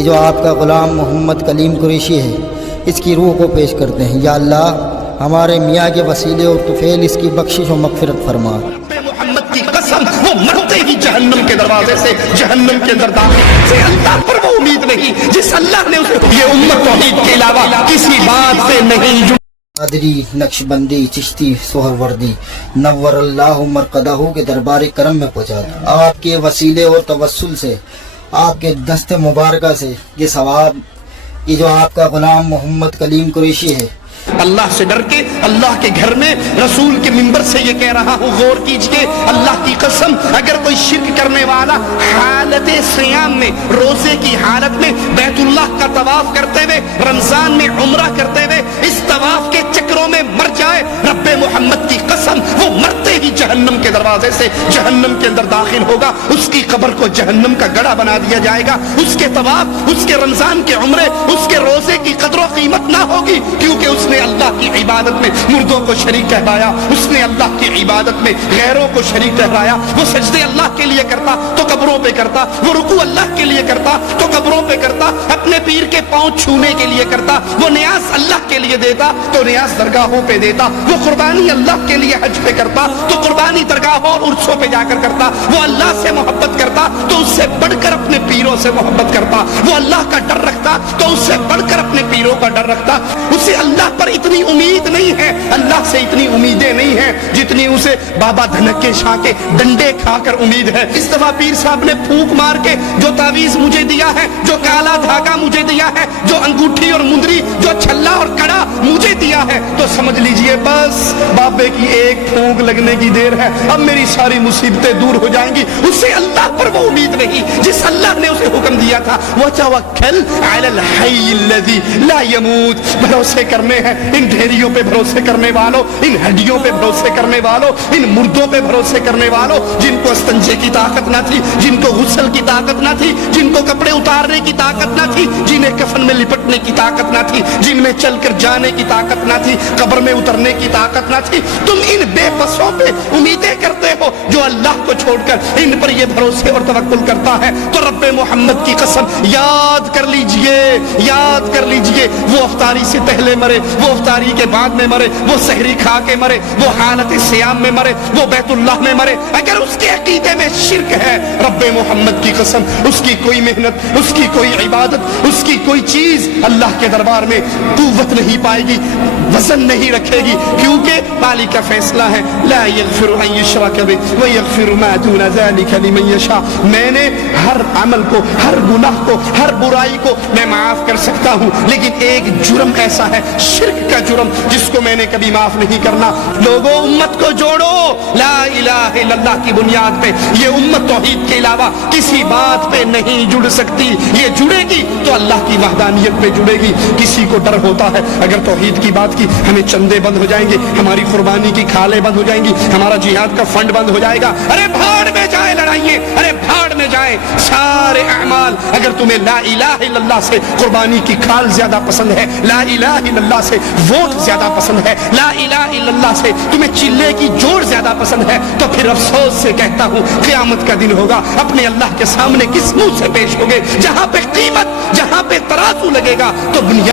کہ جو آپ کا غلام محمد کلیم قریشی ہے اس کی روح کو پیش کرتے ہیں۔ یا اللہ ہمارے میاں کے وسیلے اور طفیل اس کی بخشش و مغفرت فرما۔ محمد کی قسم وہ مرتے ہی جہنم کے دروازے سے جہنم کے اندر داخل سے اللہ پر وہ امید نہیں جس اللہ نے اسے یہ امت توحید کے علاوہ کسی بات سے نہیں جڑ۔ قادری، نقشبندی، چشتی، سہروردی نور اللہ مرقدہ کے دربار کرم میں پہنچا دیں۔ آپ کے وسیلے اور توسل سے آپ کے دست مبارکہ سے یہ ثواب کہ جو آپ کا غلام محمد کلیم قریشی ہے اللہ سے ڈر کے اللہ کے گھر میں رسول کے منبر سے یہ کہہ رہا ہوں، غور کیجئے، اللہ کی قسم اگر کوئی شرک کرنے والا حالت سیام میں، روزے کی حالت میں، بیت اللہ کا طواف کرتے ہوئے، رمضان میں عمرہ کرتے ہوئے اس طواف کے چکروں میں مر جائے، رب محمد کی قسم وہ مرتے ہی جہنم کے دروازے سے جہنم کے اندر داخل ہوگا، اس کی قبر کو جہنم کا گڑھا بنا دیا جائے گا، اس کے طواف، اس کے رمضان کے عمرے، اس کے روزے کی قدر و قیمت نہ ہوگی، کیونکہ اس نے اللہ کی عبادت میں مردوں کو شریک ٹھہرایا، اس نے اللہ کی عبادت میں غیروں کو شریک ٹھہرایا، وہ سجدے اللہ کے لیے کرتا تو قبروں پہ کرتا، وہ رکوع اللہ کے لیے کرتا تو قبروں پہ کرتا، اپنے پیر کے پاؤں چھونے کے لیے کرتا، وہ نیاز اللہ کے لیے دیتا تو نیاز درگاہوں پہ دیتا، وہ قربانی اللہ کے لیے حج پہ کرتا تو قربانی درگاہوں اور عرصوں پہ جا کر کرتا، وہ اللہ سے محبت کرتا تو اس سے بڑھ کر اپنے پیروں سے محبت کرتا، وہ اللہ کا ڈر رکھتا تو اس سے بڑھ کر اپنے پیروں کا ڈر رکھتا، اسے اللہ پر اتنی امید نہیں ہے، اللہ سے اتنی امیدیں نہیں ہیں جتنی اسے بابا دھنکے شاہ کے ڈنڈے کھا کر امید ہے۔ اس دفعہ پیر صاحب نے پھونک مار کے جو تعویذ مجھے دیا ہے، جو کالا دھاگا مجھے دیا ہے، جو انگوٹھی اور مندری، جو چھلا اور کڑا مجھے دیا ہے، تو سمجھ لیجئے بس بابے کی ایک پھونک لگنے کی دیر ہے، اب میری ساری مصیبتیں دور ہو جائیں گی۔ اسے اللہ پر وہ امید نہیں جس اللہ نے اسے حکم دیا تھا، وَتَوَكَّلْ عَلَى الْحَيِّ الَّذِي لَا يَمُوتُ، بھروسے کرنے ہیں ان ڈھیریوں پہ بھروسے کرنے والوں، ان ہڈیوں پہ بھروسے کرنے والوں، ان مردوں پہ بھروسے کرنے والوں، جن کو استنجے کی طاقت نہ تھی، جن کو غسل کی طاقت نہ تھی، جن کو کپڑے اتارنے کی طاقت نہ تھی، جنہیں کفن میں لپٹنے کی طاقت نہ تھی، جن میں چل کر جانے کی طاقت نہ تھی، قبر میں اترنے کی طاقت نہ تھی، تم ان بے بسوں پہ امیدیں کرتے ہو جو اللہ کو چھوڑ کر ان پر یہ بھروسے اور توکل کرتا ہے، تو رب محمد کی قسم یاد کر لیجئے، یاد کر لیجئے، وہ افطاری سے پہلے مرے، وہ افطاری کے بعد میں مرے، وہ سحری کھا کے مرے، وہ حالت سیام میں مرے، وہ بیت اللہ میں مرے، اگر اس کے عقیدے میں شرک ہے، رب محمد کی قسم اس کی کوئی محنت، اس کی کوئی عبادت، اس کی کوئی چیز اللہ کے دربار میں قوت نہیں پائے گی، وزن نہیں رکھے گی، کیونکہ مالک کا فیصلہ ہے لا یغفر ان یشرک بہ ویغفر ما دون ذلک لمن یشاء، میں نے ہر عمل کو، ہر گناہ کو، ہر برائی کو میں معاف کر سکتا ہوں، لیکن ایک جرم ایسا ہے، شرک کا جرم، جس کو میں نے کبھی معاف نہیں کرنا۔ لوگوں امت کو جوڑو لا الہ الا اللہ کی بنیاد پہ، یہ امت توحید کے علاوہ کسی بات پہ نہیں جڑ سکتی، یہ جڑے گی تو اللہ کی وحدانیت پہ جڑے گی۔ کسی کو ڈر ہوتا ہے اگر توحید کی بات کی ہمیں چندے بند ہو جائیں گے، ہماری قربانی کی کھالیں بند ہو جائیں گی، ہمارا جہاد کا فنڈ بند ہو جائے گا، ارے بھاڑ میں جائے لڑائیے، ارے بھاڑ میں جائے سارے اعمال۔ اگر تمہیں لا الہ الا اللہ سے قربانی کی کھال زیادہ پسند ہے، لا الہ الا اللہ سے ووٹ زیادہ پسند ہے، لا الہ الا اللہ سے تمہیں چلے کی جوڑ زیادہ پسند ہے، تو پھر افسوس سے کہتا ہوں قیامت کا دن ہوگا، اپنے اللہ کے سامنے کس منہ سے پیش ہوگے؟ جہاں پہ قیمت، جہاں پہ ترازو لگے گا تو دنیا